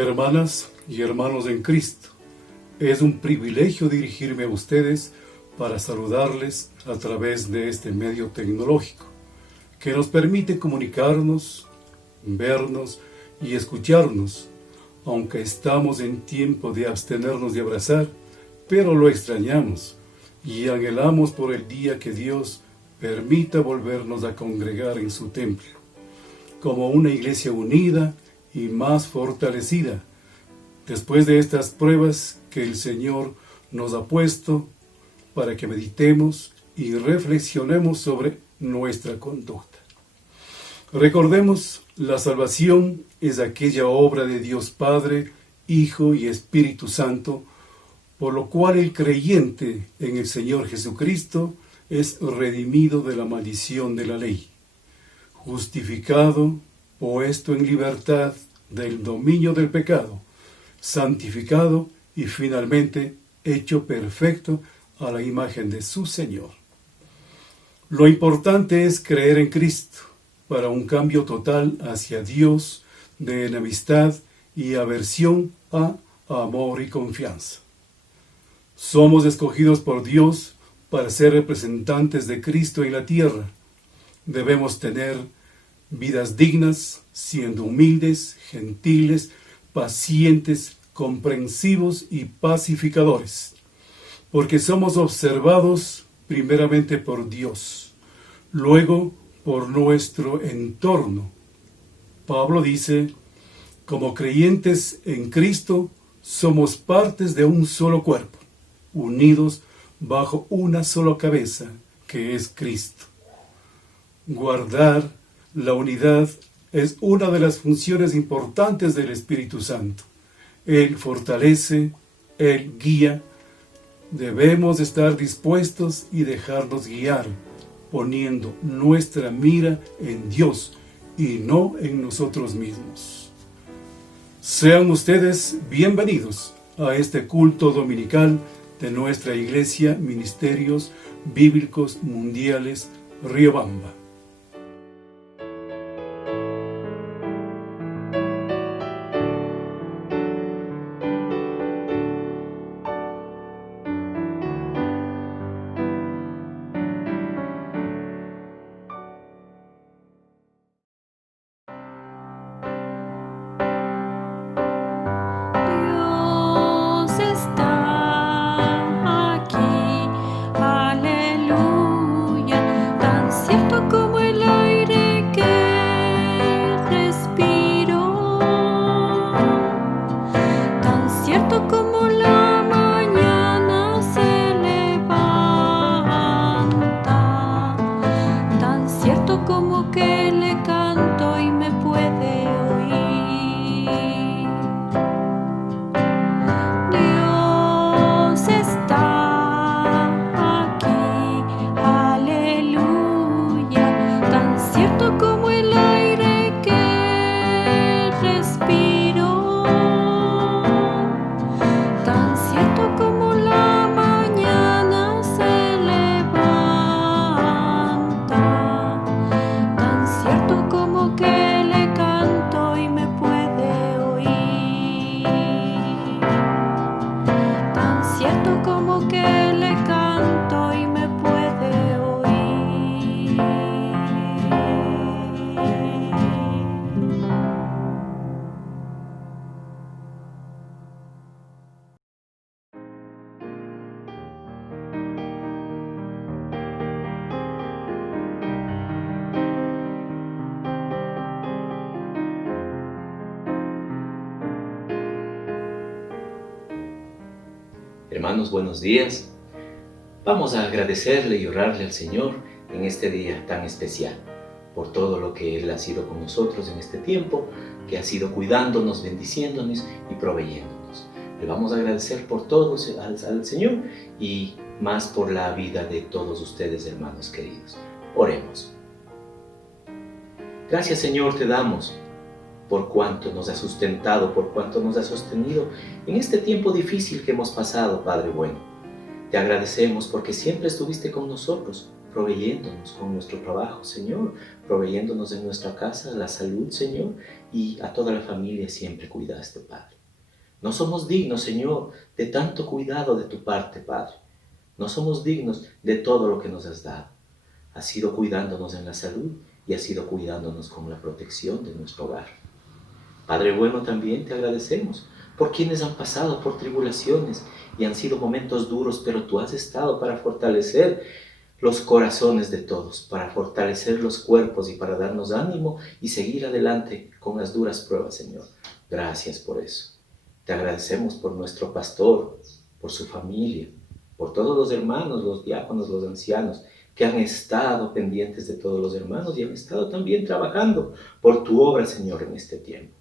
Hermanas y hermanos en Cristo, es un privilegio dirigirme a ustedes para saludarles a través de este medio tecnológico, que nos permite comunicarnos, vernos y escucharnos, aunque estamos en tiempo de abstenernos de abrazar, pero lo extrañamos y anhelamos por el día que Dios permita volvernos a congregar en su templo, como una iglesia unida y más fortalecida, después de estas pruebas que el Señor nos ha puesto para que meditemos y reflexionemos sobre nuestra conducta. Recordemos, la salvación es aquella obra de Dios Padre, Hijo y Espíritu Santo, por lo cual el creyente en el Señor Jesucristo es redimido de la maldición de la ley, justificado, puesto en libertad del dominio del pecado, santificado y finalmente hecho perfecto a la imagen de su Señor. Lo importante es creer en Cristo para un cambio total hacia Dios, de enemistad y aversión a amor y confianza. Somos escogidos por Dios para ser representantes de Cristo en la tierra. Debemos tener vidas dignas, siendo humildes, gentiles, pacientes, comprensivos y pacificadores, porque somos observados primeramente por Dios, luego por nuestro entorno. Pablo dice, como creyentes en Cristo, somos partes de un solo cuerpo, unidos bajo una sola cabeza, que es Cristo. Guardar la unidad es una de las funciones importantes del Espíritu Santo. Él fortalece, Él guía. Debemos estar dispuestos y dejarnos guiar, poniendo nuestra mira en Dios y no en nosotros mismos. Sean ustedes bienvenidos a este culto dominical de nuestra Iglesia Ministerios Bíblicos Mundiales Riobamba. Hermanos, buenos días. Vamos a agradecerle y orarle al Señor en este día tan especial, por todo lo que Él ha sido con nosotros en este tiempo, que ha sido cuidándonos, bendiciéndonos y proveyéndonos. Le vamos a agradecer por todo al Señor y más por la vida de todos ustedes, hermanos queridos. Oremos. Gracias, Señor, te damos por cuanto nos ha sustentado, por cuanto nos ha sostenido en este tiempo difícil que hemos pasado, Padre bueno. Te agradecemos porque siempre estuviste con nosotros, proveyéndonos con nuestro trabajo, Señor, proveyéndonos en nuestra casa la salud, Señor, y a toda la familia siempre cuidaste, Padre. No somos dignos, Señor, de tanto cuidado de tu parte, Padre. No somos dignos de todo lo que nos has dado. Has sido cuidándonos en la salud y has sido cuidándonos con la protección de nuestro hogar. Padre bueno, también te agradecemos por quienes han pasado por tribulaciones y han sido momentos duros, pero tú has estado para fortalecer los corazones de todos, para fortalecer los cuerpos y para darnos ánimo y seguir adelante con las duras pruebas, Señor. Gracias por eso. Te agradecemos por nuestro pastor, por su familia, por todos los hermanos, los diáconos, los ancianos, que han estado pendientes de todos los hermanos y han estado también trabajando por tu obra, Señor, en este tiempo.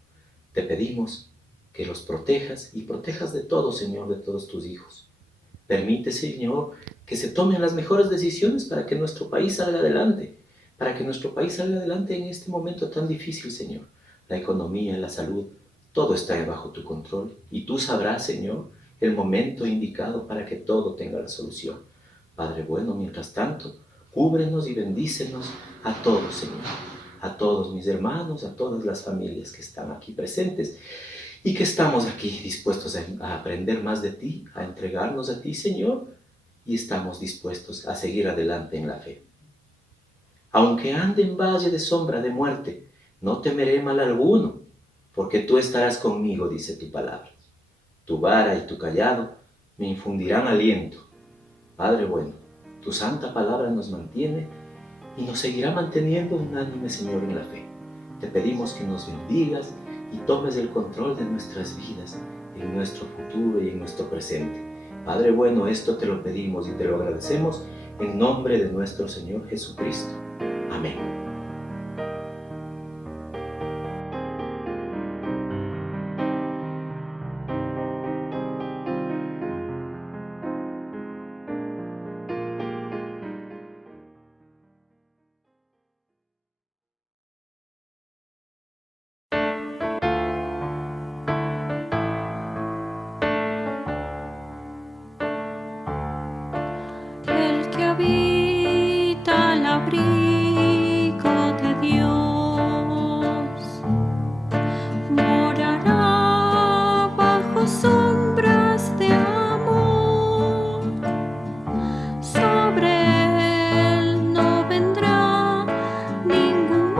Te pedimos que los protejas y protejas de todo, Señor, de todos tus hijos. Permite, Señor, que se tomen las mejores decisiones para que nuestro país salga adelante, en este momento tan difícil, Señor. La economía, la salud, todo está bajo tu control y tú sabrás, Señor, el momento indicado para que todo tenga la solución. Padre bueno, mientras tanto, cúbrenos y bendícenos a todos, Señor, a todos mis hermanos, a todas las familias que están aquí presentes y que estamos aquí dispuestos a aprender más de ti, a entregarnos a ti, Señor, y estamos dispuestos a seguir adelante en la fe. Aunque ande en valle de sombra de muerte, no temeré mal alguno, porque tú estarás conmigo, dice tu palabra. Tu vara y tu cayado me infundirán aliento. Padre bueno, tu santa palabra nos mantiene y nos seguirá manteniendo unánime, Señor, en la fe. Te pedimos que nos bendigas y tomes el control de nuestras vidas, en nuestro futuro y en nuestro presente. Padre bueno, esto te lo pedimos y te lo agradecemos en nombre de nuestro Señor Jesucristo. Amén. El que habita al abrigo de Dios morará bajo sombras de amor. Sobre él no vendrá ningún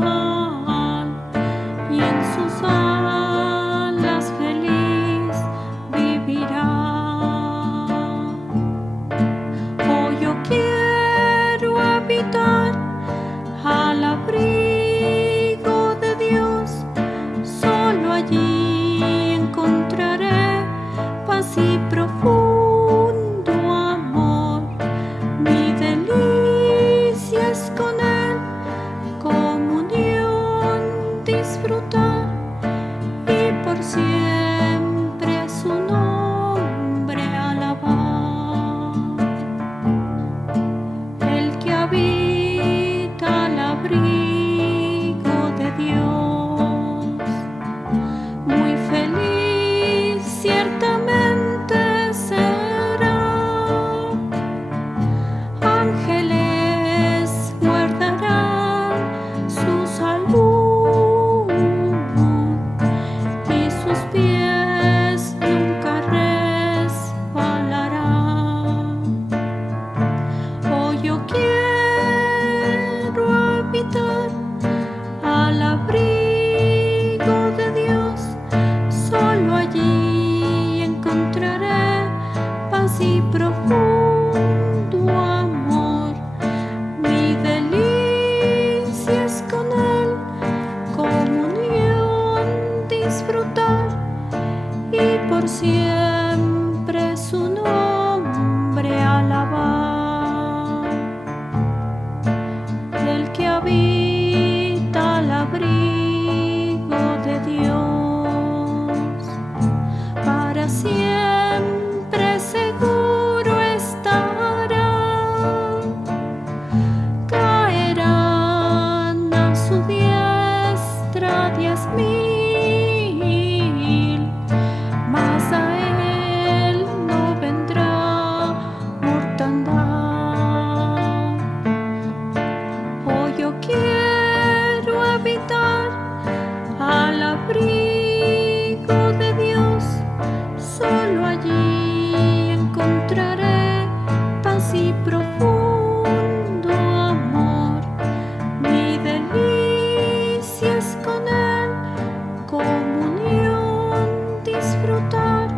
mal y en sus alas feliz vivirá. Quiero habitar al abrigo de Dios, solo allí encontraré paz y profundo amor. Mi delicia es con Él, comunión disfrutar y por siempre su nombre alabar. Habita al abrigo de Dios, muy feliz ciertamente será. Ángeles guardarán su salud y sus pies nunca resbalarán. Oh, yo quiero habitar al abrigo de Dios, solo allí encontraré paz y profundo amor. Mi delicia es con Él, comunión disfrutar y por siempre su nombre alabar. El que habita al abrigo de Dios, para siempre seguro estará. Caerán a su diestra 10,000, mas a él no vendrá mortandad. yo quiero habitar al abrigo de Dios, solo allí encontraré paz y profundo amor. Mi delicia es con Él, comunión disfrutar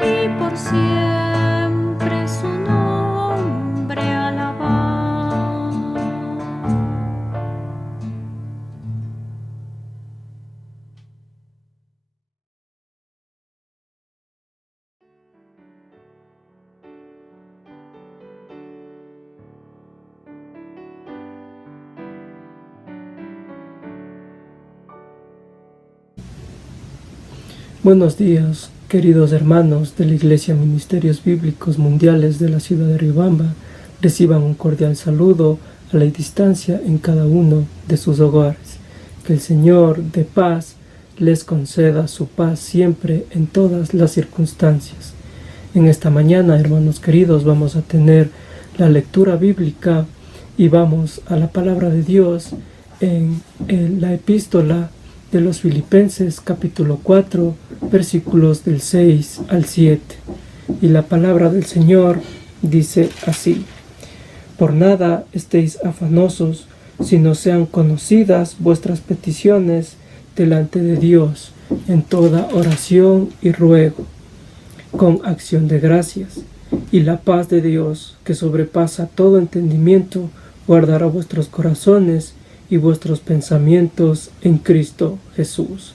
y por siempre su nombre alabar. Buenos días, queridos hermanos de la Iglesia Ministerios Bíblicos Mundiales de la ciudad de Riobamba. Reciban un cordial saludo a la distancia en cada uno de sus hogares. Que el Señor de paz les conceda su paz siempre en todas las circunstancias. En esta mañana, hermanos queridos, vamos a tener la lectura bíblica y vamos a la palabra de Dios en la epístola de los Filipenses, capítulo 4, versículos del 6 al 7. Y la palabra del Señor dice así: Por nada estéis afanosos, sino sean conocidas vuestras peticiones delante de Dios en toda oración y ruego, con acción de gracias. Y la paz de Dios, que sobrepasa todo entendimiento, guardará vuestros corazones y vuestros pensamientos en Cristo Jesús.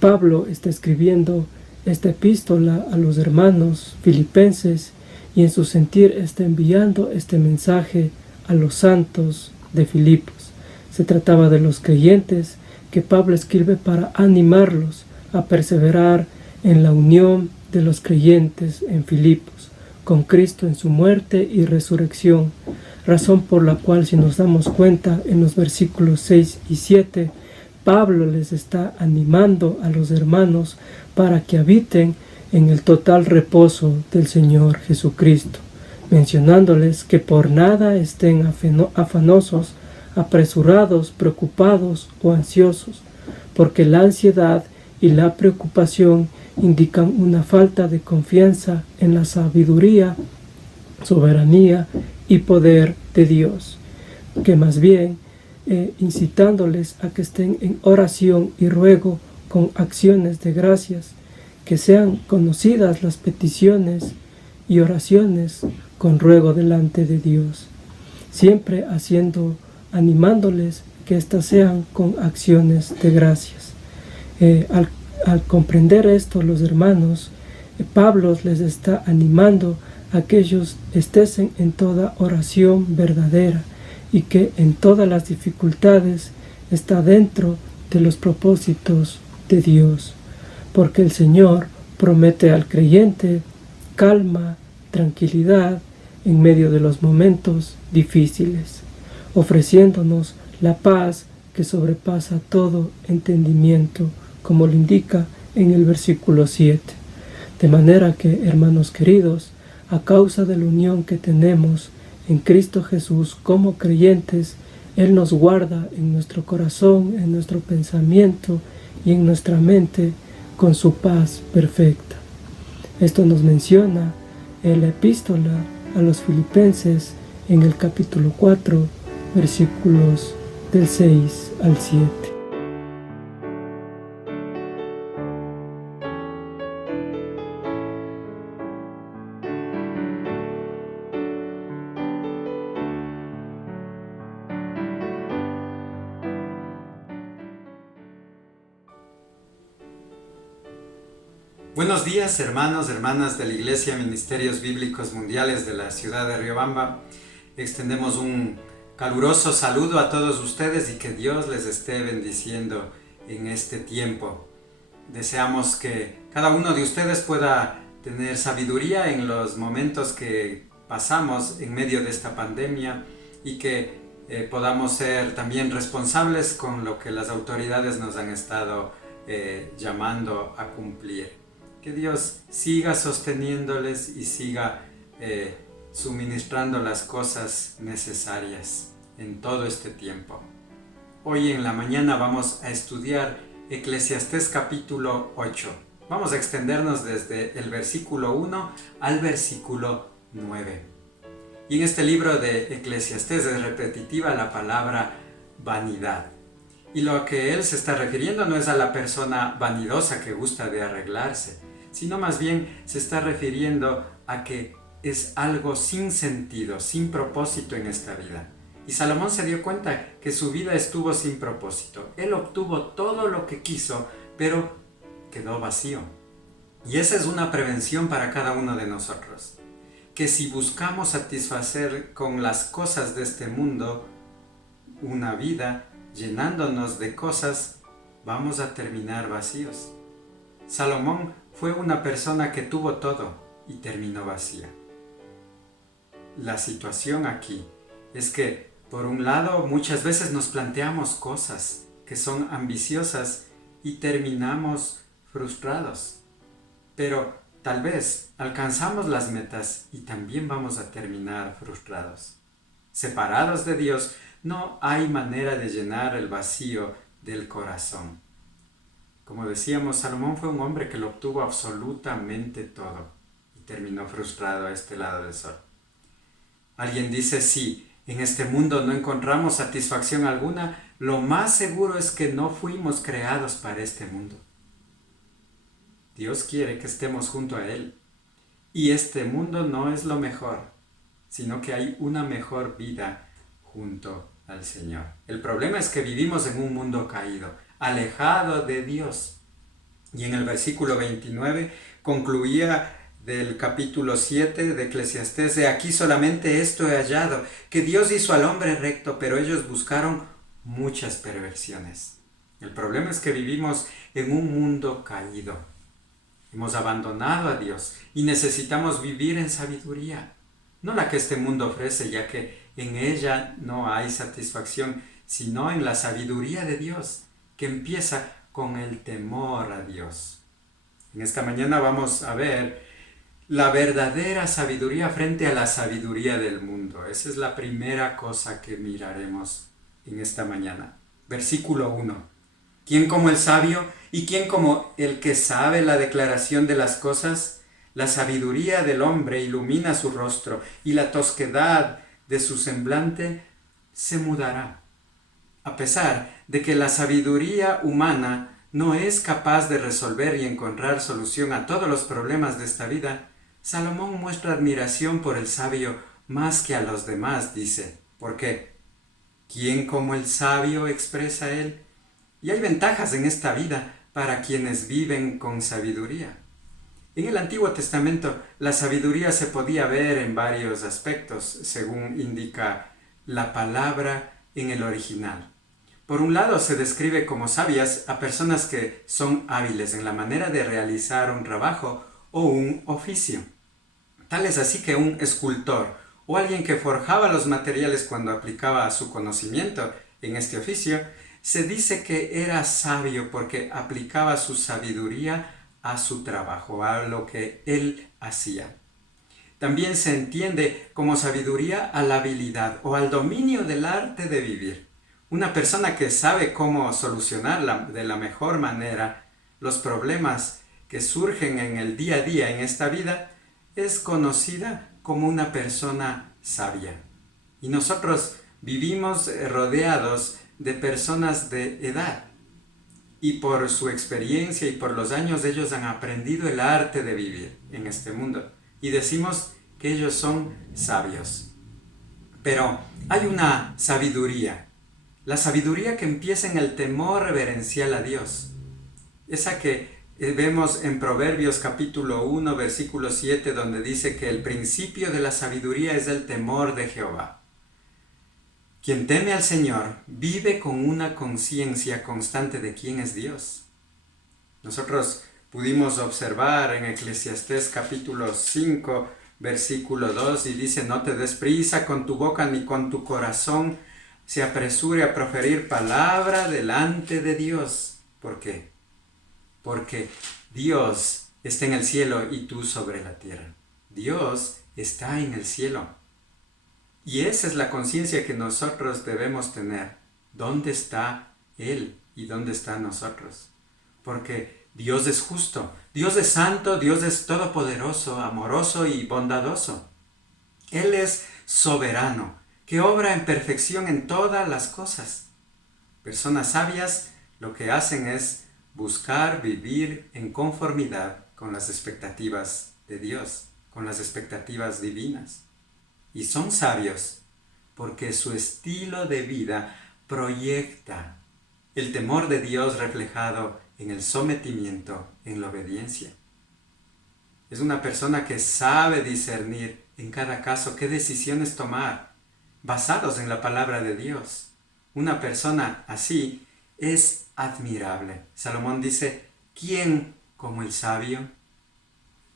Pablo está escribiendo esta epístola a los hermanos filipenses y en su sentir está enviando este mensaje a los santos de Filipos. Se trataba de los creyentes que Pablo escribe para animarlos a perseverar en la unión de los creyentes en Filipos, con Cristo en su muerte y resurrección, razón por la cual, si nos damos cuenta en los versículos 6 y 7, Pablo les está animando a los hermanos para que habiten en el total reposo del Señor Jesucristo, mencionándoles que por nada estén afanosos, apresurados, preocupados o ansiosos, porque la ansiedad y la preocupación indican una falta de confianza en la sabiduría, soberanía y poder de Dios, que más bien incitándoles a que estén en oración y ruego con acciones de gracias, que sean conocidas las peticiones y oraciones con ruego delante de Dios, siempre animándoles que éstas sean con acciones de gracias. Al comprender esto, los hermanos, Pablo les está animando a que ellos estén en toda oración verdadera y que en todas las dificultades está dentro de los propósitos de Dios, porque el Señor promete al creyente calma, tranquilidad en medio de los momentos difíciles, ofreciéndonos la paz que sobrepasa todo entendimiento, como lo indica en el versículo 7. De manera que, hermanos queridos, a causa de la unión que tenemos en Cristo Jesús como creyentes, Él nos guarda en nuestro corazón, en nuestro pensamiento y en nuestra mente con su paz perfecta. Esto nos menciona en la epístola a los Filipenses en el capítulo 4, versículos del 6 al 7. Buenos días, hermanos, hermanas de la Iglesia Ministerios Bíblicos Mundiales de la ciudad de Riobamba. Extendemos un caluroso saludo a todos ustedes y que Dios les esté bendiciendo en este tiempo. Deseamos que cada uno de ustedes pueda tener sabiduría en los momentos que pasamos en medio de esta pandemia y que podamos ser también responsables con lo que las autoridades nos han estado llamando a cumplir. Que Dios siga sosteniéndoles y siga suministrando las cosas necesarias. en todo este tiempo. Hoy en la mañana vamos a estudiar Eclesiastés capítulo 8. Vamos a extendernos desde el versículo 1 al versículo 9. Y en este libro de Eclesiastés es repetitiva la palabra vanidad. Y lo que él se está refiriendo no es a la persona vanidosa que gusta de arreglarse, sino más bien se está refiriendo a que es algo sin sentido, sin propósito en esta vida. Y Salomón se dio cuenta que su vida estuvo sin propósito. Él obtuvo todo lo que quiso, pero quedó vacío. Y esa es una prevención para cada uno de nosotros. Que si buscamos satisfacer con las cosas de este mundo una vida llenándonos de cosas, vamos a terminar vacíos. Salomón fue una persona que tuvo todo y terminó vacía. La situación aquí es que, por un lado, muchas veces nos planteamos cosas que son ambiciosas y terminamos frustrados. Pero tal vez alcanzamos las metas y también vamos a terminar frustrados. Separados de Dios, no hay manera de llenar el vacío del corazón. Como decíamos, Salomón fue un hombre que lo obtuvo absolutamente todo y terminó frustrado a este lado del sol. Alguien dice, sí, en este mundo no encontramos satisfacción alguna, lo más seguro es que no fuimos creados para este mundo. Dios quiere que estemos junto a Él. Y este mundo no es lo mejor, sino que hay una mejor vida junto al Señor. El problema es que vivimos en un mundo caído, alejado de Dios. Y en el versículo 29 concluía del capítulo 7 de Eclesiastés: de aquí solamente esto he hallado, que Dios hizo al hombre recto, pero ellos buscaron muchas perversiones. El problema es que vivimos en un mundo caído. Hemos abandonado a Dios y necesitamos vivir en sabiduría, no la que este mundo ofrece, ya que en ella no hay satisfacción, sino en la sabiduría de Dios, que empieza con el temor a Dios. En esta mañana vamos a ver la verdadera sabiduría frente a la sabiduría del mundo. Esa es la primera cosa que miraremos en esta mañana. Versículo 1. ¿Quién como el sabio y quién como el que sabe la declaración de las cosas? La sabiduría del hombre ilumina su rostro y la tosquedad de su semblante se mudará. A pesar de que la sabiduría humana no es capaz de resolver y encontrar solución a todos los problemas de esta vida, Salomón muestra admiración por el sabio más que a los demás, dice. ¿Por qué? ¿Quién como el sabio?, expresa él. Y hay ventajas en esta vida para quienes viven con sabiduría. En el Antiguo Testamento, la sabiduría se podía ver en varios aspectos, según indica la palabra en el original. Por un lado, se describe como sabias a personas que son hábiles en la manera de realizar un trabajo o un oficio. Tal es así que un escultor o alguien que forjaba los materiales cuando aplicaba su conocimiento en este oficio, se dice que era sabio porque aplicaba su sabiduría a su trabajo, a lo que él hacía. También se entiende como sabiduría a la habilidad o al dominio del arte de vivir. Una persona que sabe cómo solucionar de la mejor manera los problemas que surgen en el día a día en esta vida es conocida como una persona sabia. Y nosotros vivimos rodeados de personas de edad. Y por su experiencia y por los años ellos han aprendido el arte de vivir en este mundo. Y decimos que ellos son sabios. Pero hay una sabiduría. La sabiduría que empieza en el temor reverencial a Dios. Esa que vemos en Proverbios capítulo 1, versículo 7, donde dice que el principio de la sabiduría es el temor de Jehová. Quien teme al Señor vive con una conciencia constante de quién es Dios. Nosotros pudimos observar en Eclesiastés capítulo 5, versículo 2, y dice: no te des prisa con tu boca ni con tu corazón se apresure a proferir palabra delante de Dios. ¿Por qué? Porque Dios está en el cielo y tú sobre la tierra. Dios está en el cielo. Y esa es la conciencia que nosotros debemos tener. ¿Dónde está Él y dónde están nosotros? Porque Dios es justo, Dios es santo, Dios es todopoderoso, amoroso y bondadoso. Él es soberano, que obra en perfección en todas las cosas. Personas sabias lo que hacen es buscar vivir en conformidad con las expectativas de Dios, con las expectativas divinas. Y son sabios porque su estilo de vida proyecta el temor de Dios reflejado en el sometimiento, en la obediencia. Es una persona que sabe discernir en cada caso qué decisiones tomar, basados en la palabra de Dios. Una persona así es admirable. Salomón dice, ¿quién como el sabio?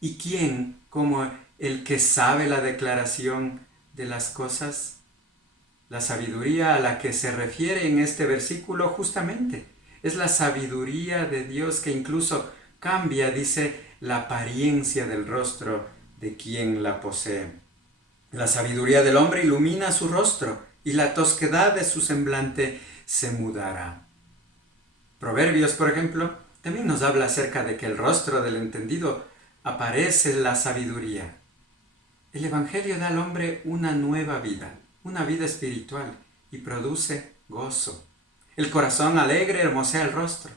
¿Y quién como el que sabe la declaración de las cosas? La sabiduría a la que se refiere en este versículo justamente es la sabiduría de Dios que incluso cambia, dice, la apariencia del rostro de quien la posee. La sabiduría del hombre ilumina su rostro y la tosquedad de su semblante se mudará. Proverbios, por ejemplo, también nos habla acerca de que el rostro del entendido aparece la sabiduría. El Evangelio da al hombre una nueva vida, una vida espiritual, y produce gozo. El corazón alegre hermosea el rostro,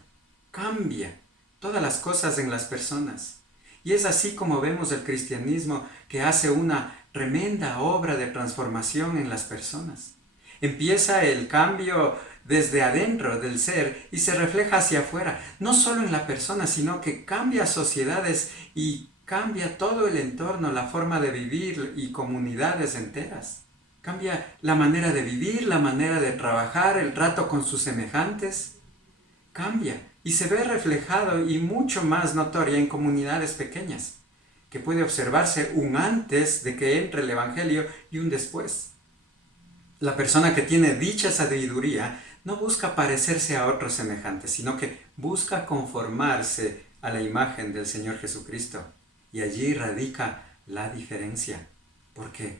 cambia todas las cosas en las personas. Y es así como vemos el cristianismo que hace una tremenda obra de transformación en las personas. Empieza el cambio desde adentro del ser y se refleja hacia afuera, no solo en la persona, sino que cambia sociedades y cambia todo el entorno, la forma de vivir y comunidades enteras. Cambia la manera de vivir, la manera de trabajar, el trato con sus semejantes. Cambia y se ve reflejado y mucho más notoria en comunidades pequeñas, que puede observarse un antes de que entre el Evangelio y un después. La persona que tiene dicha sabiduría no busca parecerse a otros semejantes, sino que busca conformarse a la imagen del Señor Jesucristo. Y allí radica la diferencia. ¿Por qué?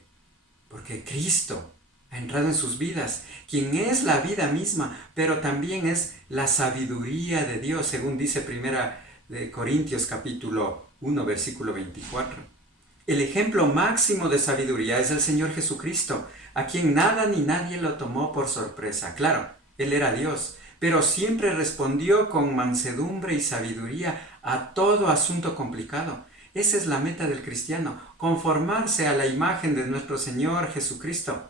Porque Cristo ha entrado en sus vidas, quien es la vida misma, pero también es la sabiduría de Dios, según dice Primera de Corintios capítulo 1, versículo 24. El ejemplo máximo de sabiduría es el Señor Jesucristo, a quien nada ni nadie lo tomó por sorpresa. Claro, Él era Dios, pero siempre respondió con mansedumbre y sabiduría a todo asunto complicado. Esa es la meta del cristiano, conformarse a la imagen de nuestro Señor Jesucristo.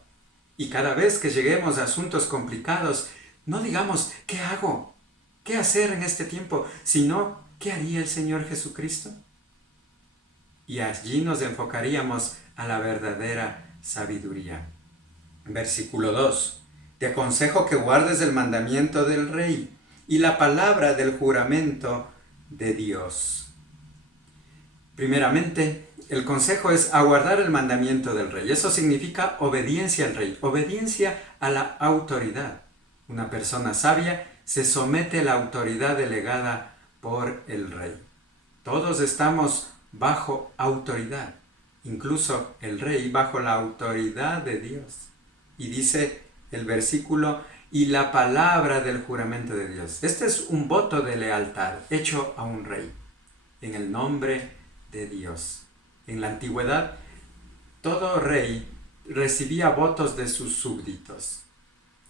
Y cada vez que lleguemos a asuntos complicados, no digamos, ¿qué hago? ¿Qué hacer en este tiempo? Sino, ¿qué haría el Señor Jesucristo? Y allí nos enfocaríamos a la verdadera sabiduría. Versículo 2. Te aconsejo que guardes el mandamiento del Rey y la palabra del juramento de Dios. Primeramente, el consejo es aguardar el mandamiento del Rey. Eso significa obediencia al Rey, obediencia a la autoridad. Una persona sabia se somete a la autoridad delegada por el Rey. Todos estamos bajo autoridad, incluso el Rey bajo la autoridad de Dios. Y dice el versículo, y la palabra del juramento de Dios. Este es un voto de lealtad hecho a un rey, en el nombre de Dios. En la antigüedad, todo rey recibía votos de sus súbditos.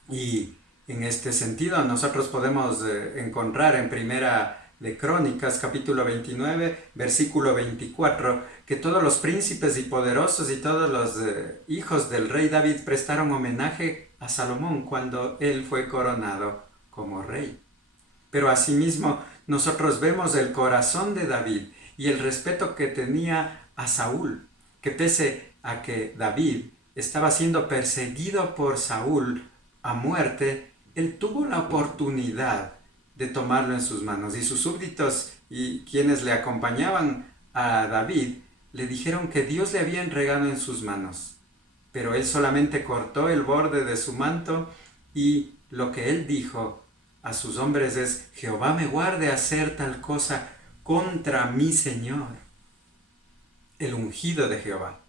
Y en este sentido, nosotros podemos encontrar en Primera de Crónicas, capítulo 29, versículo 24, que todos los príncipes y poderosos y todos los hijos del rey David prestaron homenaje a Salomón cuando él fue coronado como rey. Pero asimismo, nosotros vemos el corazón de David y el respeto que tenía a Saúl, que pese a que David estaba siendo perseguido por Saúl a muerte, él tuvo la oportunidad de tomarlo en sus manos. Y sus súbditos y quienes le acompañaban a David le dijeron que Dios le había entregado en sus manos. Pero él solamente cortó el borde de su manto y lo que él dijo a sus hombres es: Jehová me guarde hacer tal cosa contra mi Señor, el ungido de Jehová,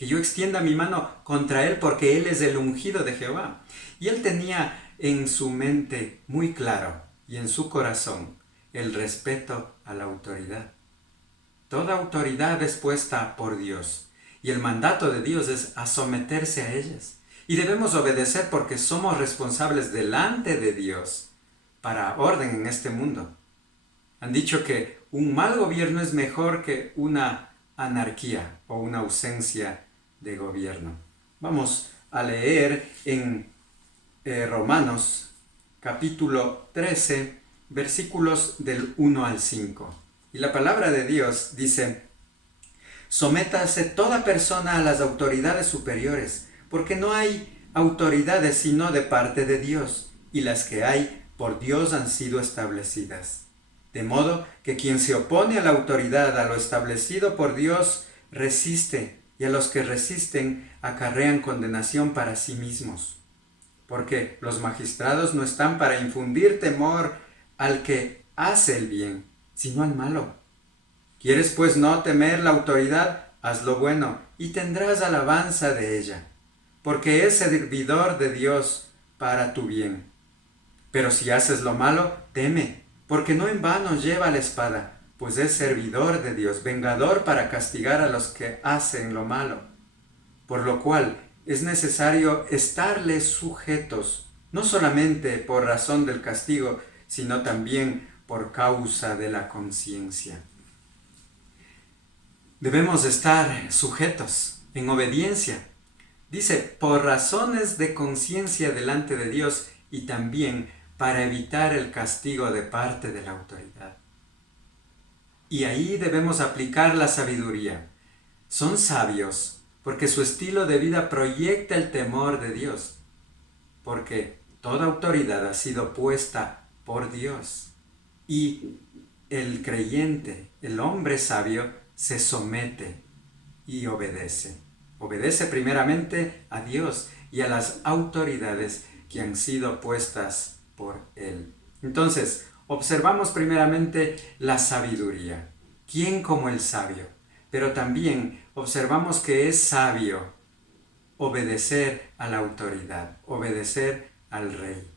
que yo extienda mi mano contra él porque él es el ungido de Jehová. Y él tenía en su mente muy claro y en su corazón el respeto a la autoridad. Toda autoridad es puesta por Dios y el mandato de Dios es a someterse a ellas. Y debemos obedecer porque somos responsables delante de Dios para orden en este mundo. Han dicho que un mal gobierno es mejor que una anarquía o una ausencia de gobierno. Vamos a leer en Romanos capítulo 13, versículos del 1 al 5. Y la palabra de Dios dice: sométase toda persona a las autoridades superiores, porque no hay autoridades sino de parte de Dios, y las que hay por Dios han sido establecidas. De modo que quien se opone a la autoridad, a lo establecido por Dios, resiste, y a los que resisten acarrean condenación para sí mismos. Porque los magistrados no están para infundir temor al que hace el bien, sino al malo. ¿Quieres pues no temer la autoridad? Haz lo bueno, y tendrás alabanza de ella, porque es servidor de Dios para tu bien. Pero si haces lo malo, teme, porque no en vano lleva la espada, pues es servidor de Dios, vengador para castigar a los que hacen lo malo. Por lo cual es necesario estarles sujetos, no solamente por razón del castigo, sino también por causa de la conciencia. Debemos estar sujetos en obediencia. Dice, por razones de conciencia delante de Dios y también para evitar el castigo de parte de la autoridad. Y ahí debemos aplicar la sabiduría. Son sabios porque su estilo de vida proyecta el temor de Dios, porque toda autoridad ha sido puesta por Dios. Y el creyente, el hombre sabio, se somete y obedece. Obedece primeramente a Dios y a las autoridades que han sido puestas por Él. Entonces, observamos primeramente la sabiduría. ¿Quién como el sabio? Pero también observamos que es sabio obedecer a la autoridad, obedecer al rey.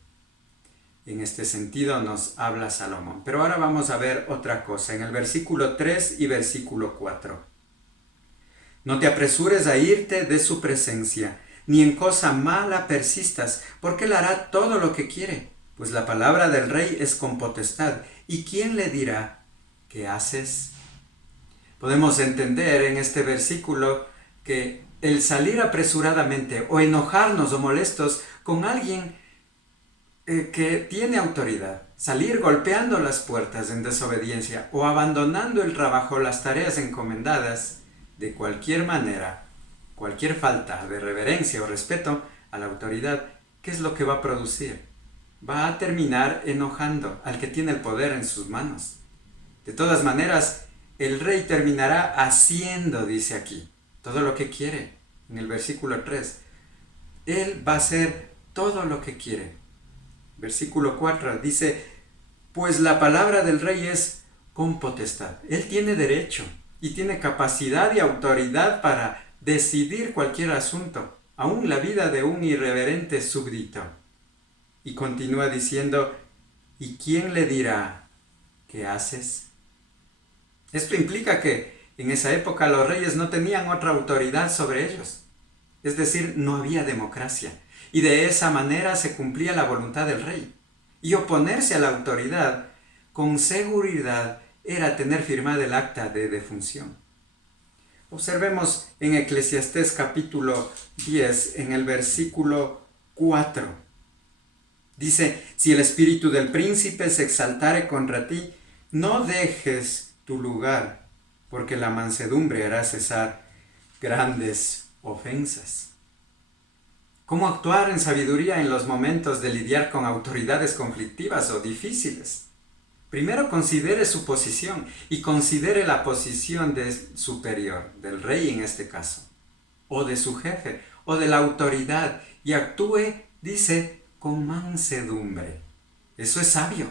En este sentido nos habla Salomón. Pero ahora vamos a ver otra cosa en el versículo 3 y versículo 4. No te apresures a irte de su presencia, ni en cosa mala persistas, porque él hará todo lo que quiere, pues la palabra del rey es con potestad. ¿Y quién le dirá qué haces? Podemos entender en este versículo que el salir apresuradamente o enojarnos o molestos con alguien que tiene autoridad, salir golpeando las puertas en desobediencia o abandonando el trabajo, las tareas encomendadas, de cualquier manera, cualquier falta de reverencia o respeto a la autoridad, ¿qué es lo que va a producir? Va a terminar enojando al que tiene el poder en sus manos. De todas maneras, el rey terminará haciendo, dice aquí, todo lo que quiere. En el versículo 3, él va a hacer todo lo que quiere. Versículo 4 dice, pues la palabra del rey es con potestad. Él tiene derecho y tiene capacidad y autoridad para decidir cualquier asunto, aún la vida de un irreverente súbdito. Y continúa diciendo, ¿y quién le dirá qué haces? Esto implica que en esa época los reyes no tenían otra autoridad sobre ellos. Es decir, no había democracia. Y de esa manera se cumplía la voluntad del rey. Y oponerse a la autoridad con seguridad era tener firmado el acta de defunción. Observemos en Eclesiastés capítulo 10, en el versículo 4. Dice, si el espíritu del príncipe se exaltare contra ti, no dejes tu lugar, porque la mansedumbre hará cesar grandes ofensas. ¿Cómo actuar en sabiduría en los momentos de lidiar con autoridades conflictivas o difíciles? Primero considere su posición y considere la posición del superior, del rey en este caso, o de su jefe, o de la autoridad, y actúe, dice, con mansedumbre. Eso es sabio.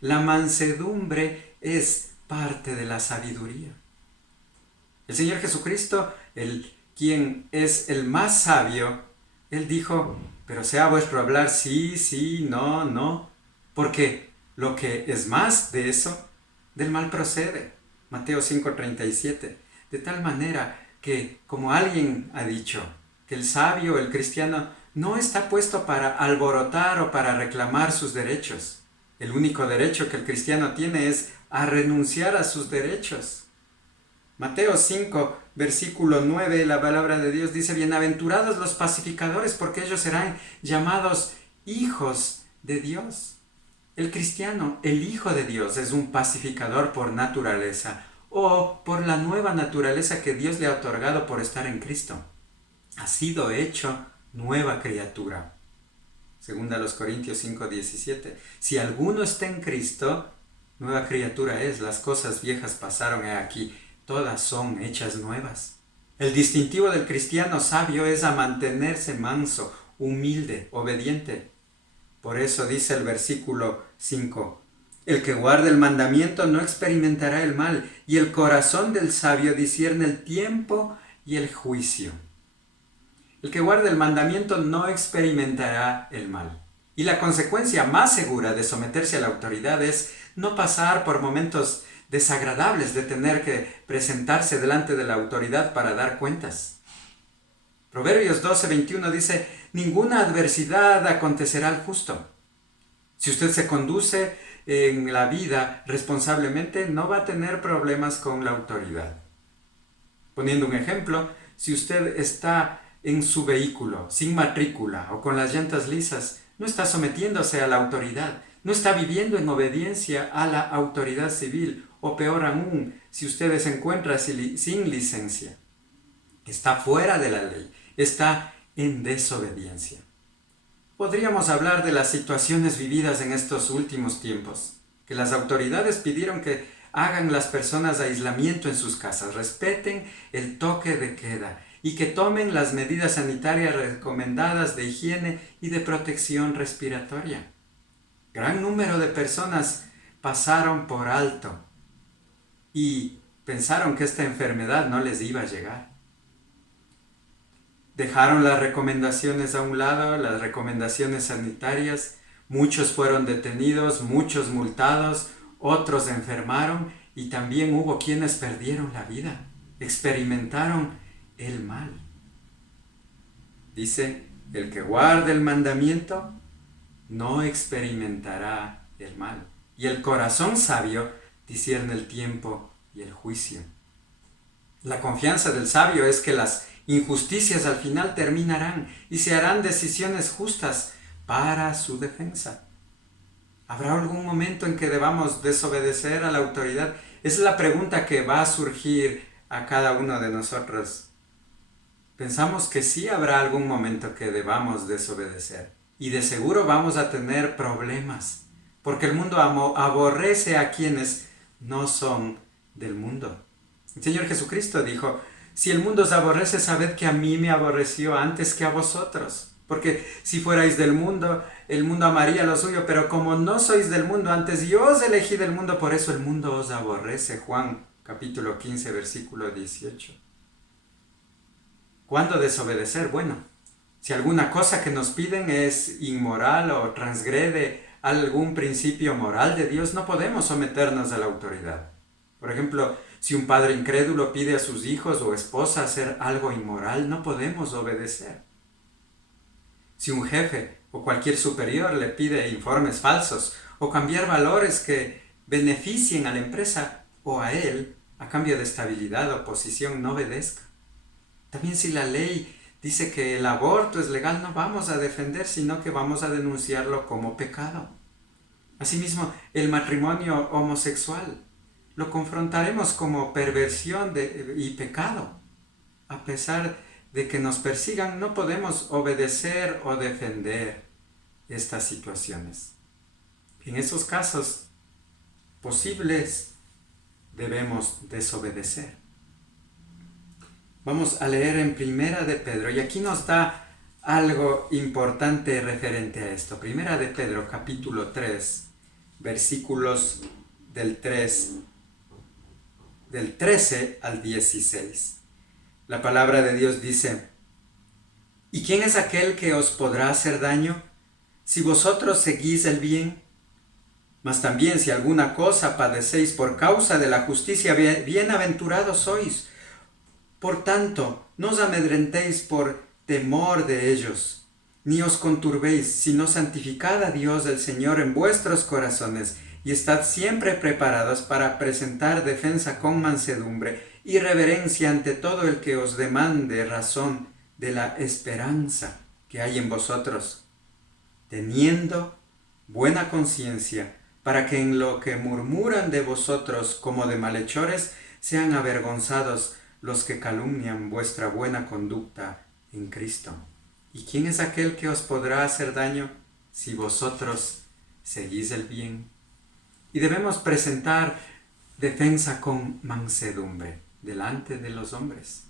La mansedumbre es parte de la sabiduría. El Señor Jesucristo, el quien es el más sabio, él dijo, pero sea vuestro hablar sí, sí, no, no, porque lo que es más de eso, del mal procede. Mateo 5:37. De tal manera que, como alguien ha dicho, que el sabio, el cristiano, no está puesto para alborotar o para reclamar sus derechos. El único derecho que el cristiano tiene es a renunciar a sus derechos. Mateo 5, versículo 9, la palabra de Dios dice, bienaventurados los pacificadores, porque ellos serán llamados hijos de Dios. El cristiano, el hijo de Dios, es un pacificador por naturaleza o por la nueva naturaleza que Dios le ha otorgado por estar en Cristo. Ha sido hecho nueva criatura. Segunda a los Corintios 5:17. Si alguno está en Cristo, nueva criatura es. Las cosas viejas pasaron, he aquí, todas son hechas nuevas. El distintivo del cristiano sabio es a mantenerse manso, humilde, obediente. Por eso dice el versículo 5, el que guarda el mandamiento no experimentará el mal, y el corazón del sabio discierne el tiempo y el juicio. El que guarda el mandamiento no experimentará el mal. Y la consecuencia más segura de someterse a la autoridad es no pasar por momentos desagradables de tener que presentarse delante de la autoridad para dar cuentas. Proverbios 12:21 dice, ninguna adversidad acontecerá al justo. Si usted se conduce en la vida responsablemente, no va a tener problemas con la autoridad. Poniendo un ejemplo, si usted está en su vehículo sin matrícula o con las llantas lisas, no está sometiéndose a la autoridad, no está viviendo en obediencia a la autoridad civil, o peor aún, si usted se encuentra sin licencia, está fuera de la ley, está en desobediencia. Podríamos hablar de las situaciones vividas en estos últimos tiempos, que las autoridades pidieron que hagan las personas aislamiento en sus casas, respeten el toque de queda y que tomen las medidas sanitarias recomendadas de higiene y de protección respiratoria. Gran número de personas pasaron por alto y pensaron que esta enfermedad no les iba a llegar. Dejaron las recomendaciones a un lado, las recomendaciones sanitarias. Muchos fueron detenidos, muchos multados, otros enfermaron y también hubo quienes perdieron la vida, experimentaron el mal. Dice, el que guarde el mandamiento no experimentará el mal. Y el corazón sabio discierne el tiempo y el juicio. La confianza del sabio es que las injusticias al final terminarán y se harán decisiones justas para su defensa. ¿Habrá algún momento en que debamos desobedecer a la autoridad? Es la pregunta que va a surgir a cada uno de nosotros. Pensamos que sí habrá algún momento que debamos desobedecer y de seguro vamos a tener problemas, porque el mundo aborrece a quienes no son del mundo. El Señor Jesucristo dijo, si el mundo os aborrece, sabed que a mí me aborreció antes que a vosotros. Porque si fuerais del mundo, el mundo amaría lo suyo, pero como no sois del mundo, antes yo os elegí del mundo, por eso el mundo os aborrece. Juan capítulo 15, versículo 18. ¿Cuándo desobedecer? Bueno, si alguna cosa que nos piden es inmoral o transgrede algún principio moral de Dios, no podemos someternos a la autoridad. Por ejemplo, si un padre incrédulo pide a sus hijos o esposa hacer algo inmoral, no podemos obedecer. Si un jefe o cualquier superior le pide informes falsos o cambiar valores que beneficien a la empresa o a él a cambio de estabilidad o posición, no obedezca. También si la ley dice que el aborto es legal, no vamos a defender, sino que vamos a denunciarlo como pecado. Asimismo, el matrimonio homosexual lo confrontaremos como perversión y pecado. A pesar de que nos persigan, no podemos obedecer o defender estas situaciones. En esos casos posibles debemos desobedecer. Vamos a leer en Primera de Pedro, y aquí nos da algo importante referente a esto. Primera de Pedro, capítulo 3, versículos del 13 al 16. La palabra de Dios dice: ¿y quién es aquel que os podrá hacer daño si vosotros seguís el bien? Mas también si alguna cosa padecéis por causa de la justicia, bienaventurados sois. Por tanto, no os amedrentéis por temor de ellos, ni os conturbéis, sino santificad a Dios el Señor en vuestros corazones, y estad siempre preparados para presentar defensa con mansedumbre y reverencia ante todo el que os demande razón de la esperanza que hay en vosotros, teniendo buena conciencia, para que en lo que murmuran de vosotros como de malhechores sean avergonzados los que calumnian vuestra buena conducta en Cristo. ¿Y quién es aquel que os podrá hacer daño si vosotros seguís el bien? Y debemos presentar defensa con mansedumbre delante de los hombres.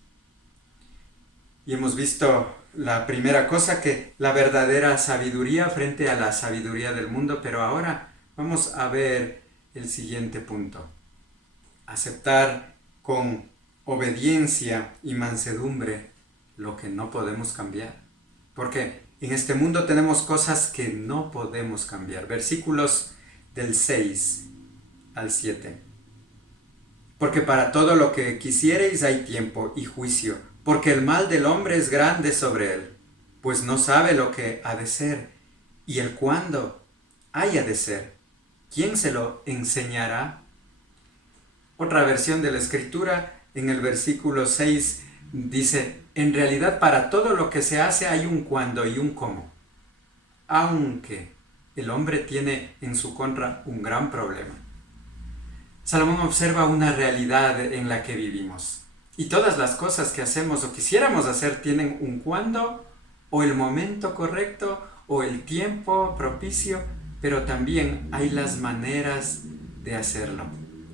Y hemos visto la primera cosa, que la verdadera sabiduría frente a la sabiduría del mundo, pero ahora vamos a ver el siguiente punto. Aceptar con obediencia y mansedumbre lo que no podemos cambiar. Porque en este mundo tenemos cosas que no podemos cambiar. Versículos del 6 al 7. Porque para todo lo que quisiereis hay tiempo y juicio, porque el mal del hombre es grande sobre él, pues no sabe lo que ha de ser, y el cuándo haya de ser. ¿Quién se lo enseñará? Otra versión de la Escritura, en el versículo 6, dice: en realidad para todo lo que se hace hay un cuándo y un cómo. Aunque el hombre tiene en su contra un gran problema. Salomón observa una realidad en la que vivimos. Y todas las cosas que hacemos o quisiéramos hacer tienen un cuándo, o el momento correcto, o el tiempo propicio, pero también hay las maneras de hacerlo.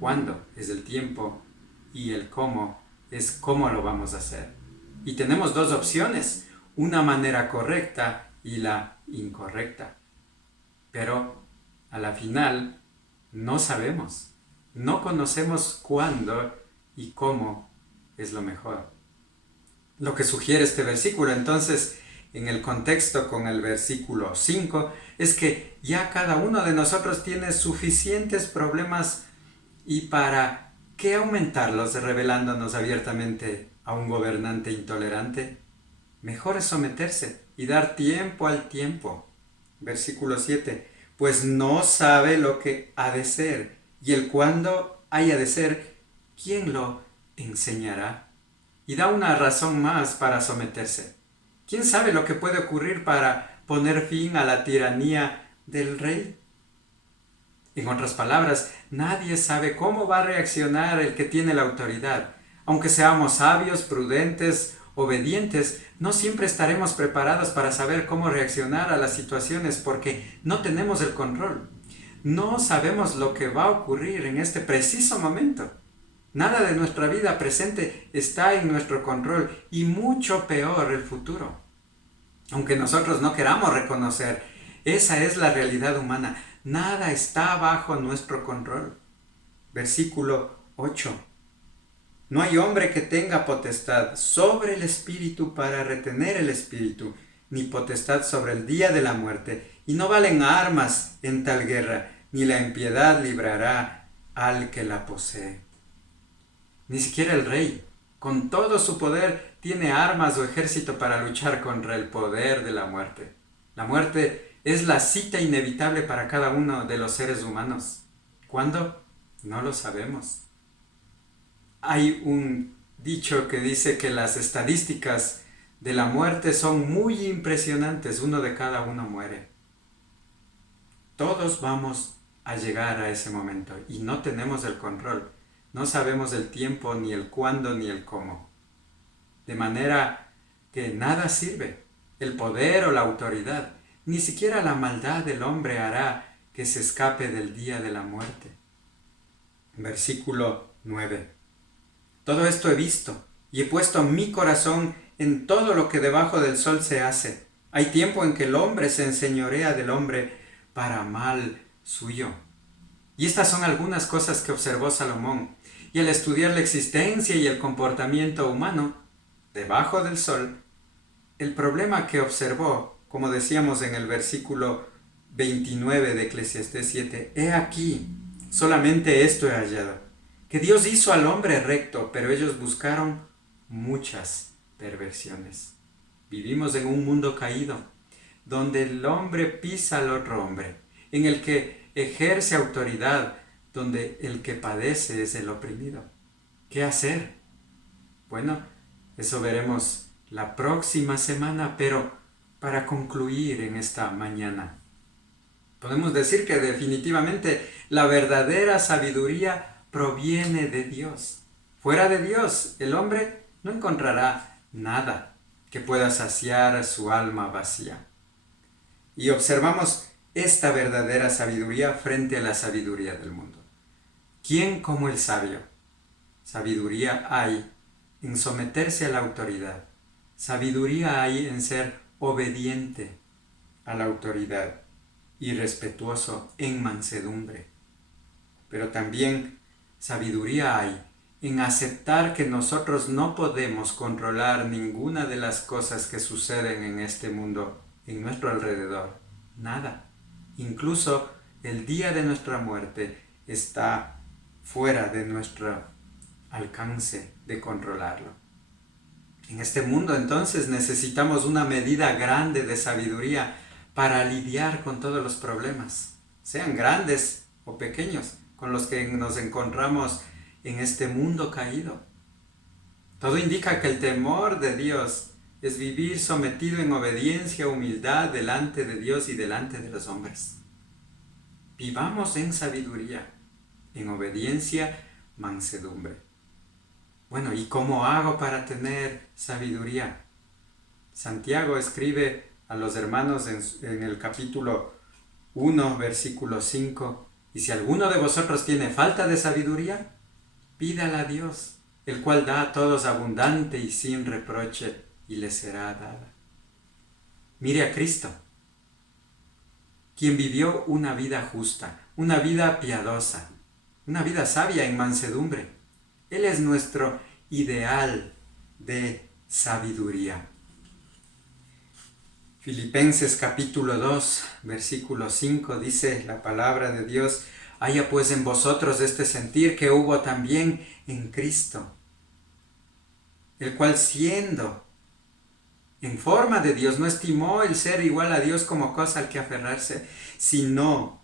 ¿Cuándo? Es el tiempo, y el cómo es cómo lo vamos a hacer. Y tenemos dos opciones, una manera correcta y la incorrecta. Pero a la final no sabemos, no conocemos cuándo y cómo es lo mejor. Lo que sugiere este versículo entonces, en el contexto con el versículo 5, es que ya cada uno de nosotros tiene suficientes problemas, y para qué aumentarlos revelándonos abiertamente a un gobernante intolerante. Mejor es someterse y dar tiempo al tiempo. Versículo 7, pues no sabe lo que ha de ser, y el cuándo haya de ser, ¿quién lo enseñará? Y da una razón más para someterse. ¿Quién sabe lo que puede ocurrir para poner fin a la tiranía del rey? En otras palabras, nadie sabe cómo va a reaccionar el que tiene la autoridad. Aunque seamos sabios, prudentes, obedientes, no siempre estaremos preparados para saber cómo reaccionar a las situaciones porque no tenemos el control. No sabemos lo que va a ocurrir en este preciso momento. Nada de nuestra vida presente está en nuestro control, y mucho peor el futuro. Aunque nosotros no queramos reconocer, esa es la realidad humana. Nada está bajo nuestro control. Versículo 8. No hay hombre que tenga potestad sobre el espíritu para retener el espíritu, ni potestad sobre el día de la muerte, y no valen armas en tal guerra, ni la impiedad librará al que la posee. Ni siquiera el rey, con todo su poder, tiene armas o ejército para luchar contra el poder de la muerte. La muerte es la cita inevitable para cada uno de los seres humanos. ¿Cuándo? No lo sabemos. Hay un dicho que dice que las estadísticas de la muerte son muy impresionantes. 1 de cada 1 muere. Todos vamos a llegar a ese momento y no tenemos el control. No sabemos el tiempo, ni el cuándo, ni el cómo. De manera que nada sirve, el poder o la autoridad. Ni siquiera la maldad del hombre hará que se escape del día de la muerte. Versículo 9. Todo esto he visto y he puesto mi corazón en todo lo que debajo del sol se hace. Hay tiempo en que el hombre se enseñorea del hombre para mal suyo. Y estas son algunas cosas que observó Salomón. Y al estudiar la existencia y el comportamiento humano, debajo del sol, el problema que observó, como decíamos en el versículo 29 de Eclesiastés 7, he aquí, solamente esto he hallado, que Dios hizo al hombre recto, pero ellos buscaron muchas perversiones. Vivimos en un mundo caído, donde el hombre pisa al otro hombre, en el que ejerce autoridad, donde el que padece es el oprimido. ¿Qué hacer? Bueno, eso veremos la próxima semana, pero para concluir en esta mañana, podemos decir que definitivamente la verdadera sabiduría proviene de Dios. Fuera de Dios, el hombre no encontrará nada que pueda saciar su alma vacía. Y observamos esta verdadera sabiduría frente a la sabiduría del mundo. ¿Quién como el sabio? Sabiduría hay en someterse a la autoridad. Sabiduría hay en ser obediente a la autoridad y respetuoso en mansedumbre. Pero también sabiduría hay en aceptar que nosotros no podemos controlar ninguna de las cosas que suceden en este mundo, en nuestro alrededor. Nada. Incluso el día de nuestra muerte está fuera de nuestro alcance de controlarlo. En este mundo entonces necesitamos una medida grande de sabiduría para lidiar con todos los problemas, sean grandes o pequeños, con los que nos encontramos en este mundo caído. Todo indica que el temor de Dios es vivir sometido en obediencia, humildad delante de Dios y delante de los hombres. Vivamos en sabiduría, en obediencia, mansedumbre. Bueno, ¿y cómo hago para tener sabiduría? Santiago escribe a los hermanos en el capítulo 1, versículo 5, y si alguno de vosotros tiene falta de sabiduría, pídala a Dios, el cual da a todos abundante y sin reproche, y le será dada. Mire a Cristo, quien vivió una vida justa, una vida piadosa, una vida sabia en mansedumbre. Él es nuestro ideal de sabiduría. Filipenses capítulo 2, versículo 5 dice la palabra de Dios: haya pues en vosotros este sentir que hubo también en Cristo, el cual siendo en forma de Dios no estimó el ser igual a Dios como cosa al que aferrarse, sino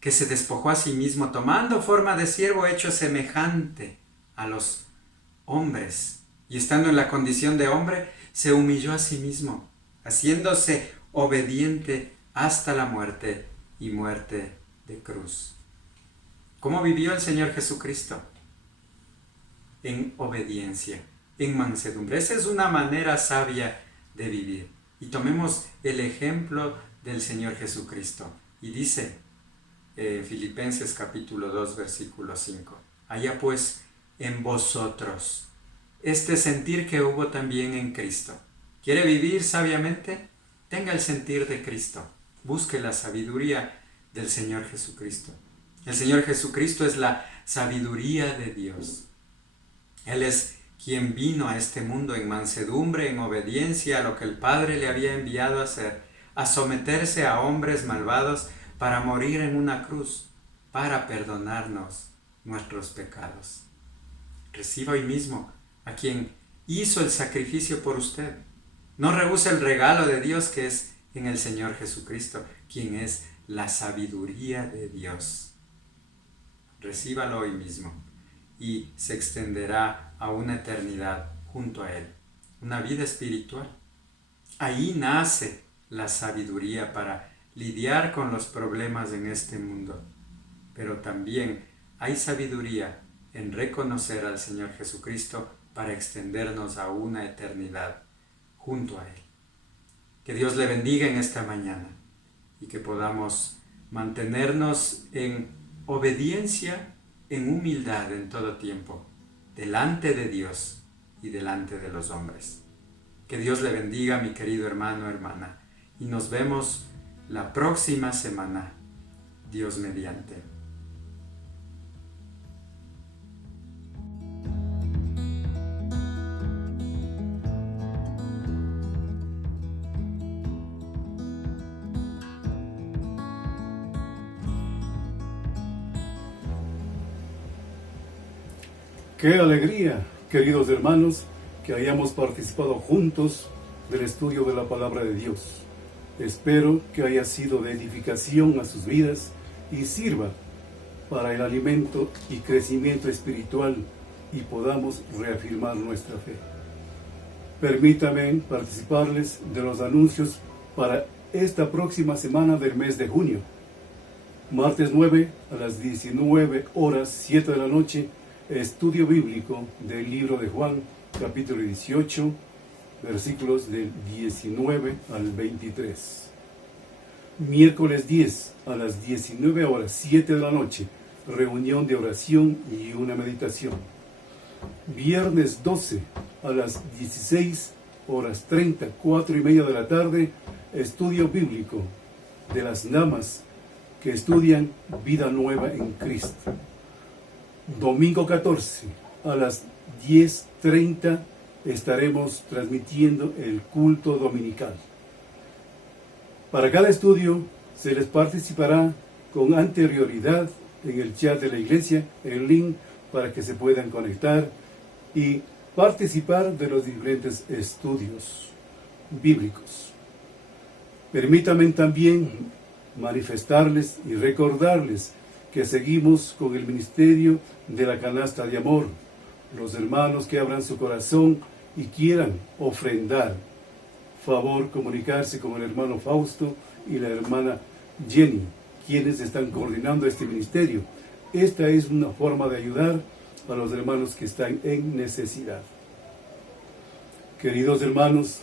que se despojó a sí mismo, tomando forma de siervo, hecho semejante a los hombres, y estando en la condición de hombre, se humilló a sí mismo, haciéndose obediente hasta la muerte y muerte de cruz. ¿Cómo vivió el Señor Jesucristo? En obediencia, en mansedumbre. Esa es una manera sabia de vivir. Y tomemos el ejemplo del Señor Jesucristo. Y dice Filipenses capítulo 2, versículo 5. Haya pues en vosotros este sentir que hubo también en Cristo. ¿Quiere vivir sabiamente? Tenga el sentir de Cristo. Busque la sabiduría del Señor Jesucristo. El Señor Jesucristo es la sabiduría de Dios. Él es quien vino a este mundo en mansedumbre, en obediencia a lo que el Padre le había enviado a hacer, a someterse a hombres malvados para morir en una cruz, para perdonarnos nuestros pecados. Reciba hoy mismo a quien hizo el sacrificio por usted. No rehúse el regalo de Dios que es en el Señor Jesucristo, quien es la sabiduría de Dios. Recíbalo hoy mismo y se extenderá a una eternidad junto a Él, una vida espiritual. Ahí nace la sabiduría para lidiar con los problemas en este mundo, pero también hay sabiduría en reconocer al Señor Jesucristo para extendernos a una eternidad junto a Él. Que Dios le bendiga en esta mañana y que podamos mantenernos en obediencia, en humildad en todo tiempo, delante de Dios y delante de los hombres. Que Dios le bendiga, mi querido hermano, hermana, y nos vemos la próxima semana, Dios mediante. Qué alegría, queridos hermanos, que hayamos participado juntos del estudio de la palabra de Dios. Espero que haya sido de edificación a sus vidas y sirva para el alimento y crecimiento espiritual y podamos reafirmar nuestra fe. Permítanme participarles de los anuncios para esta próxima semana del mes de junio. Martes 9 a las 19 horas 7 de la noche, estudio bíblico del libro de Juan, capítulo 18, versículos del 19 al 23. Miércoles 10 a las 19 horas 7 de la noche, reunión de oración y una meditación. Viernes 12 a las 16 horas 30, 4 y media de la tarde, estudio bíblico de las damas que estudian vida nueva en Cristo. Domingo 14 a las 10:30 estaremos transmitiendo el culto dominical. Para cada estudio se les participará con anterioridad en el chat de la iglesia el link para que se puedan conectar y participar de los diferentes estudios bíblicos. Permítanme también manifestarles y recordarles que seguimos con el ministerio de la canasta de amor. Los hermanos que abran su corazón y quieran ofrendar, favor comunicarse con el hermano Fausto y la hermana Jenny, quienes están coordinando este ministerio. Esta es una forma de ayudar a los hermanos que están en necesidad. Queridos hermanos,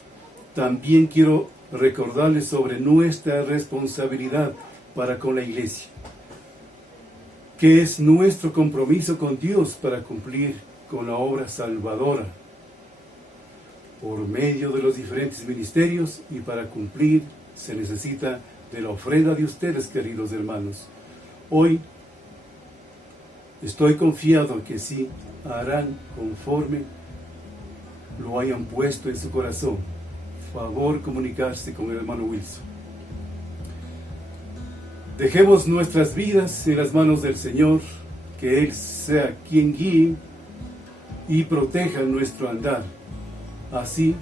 también quiero recordarles sobre nuestra responsabilidad para con la iglesia, que es nuestro compromiso con Dios para cumplir con la obra salvadora por medio de los diferentes ministerios, y para cumplir se necesita de la ofrenda de ustedes, queridos hermanos. Hoy estoy confiado que sí harán conforme lo hayan puesto en su corazón. Favor comunicarse con el hermano Wilson. Dejemos nuestras vidas en las manos del Señor, que Él sea quien guíe y proteja nuestro andar. Así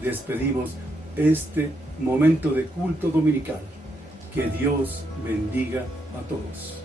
despedimos este momento de culto dominical. Que Dios bendiga a todos.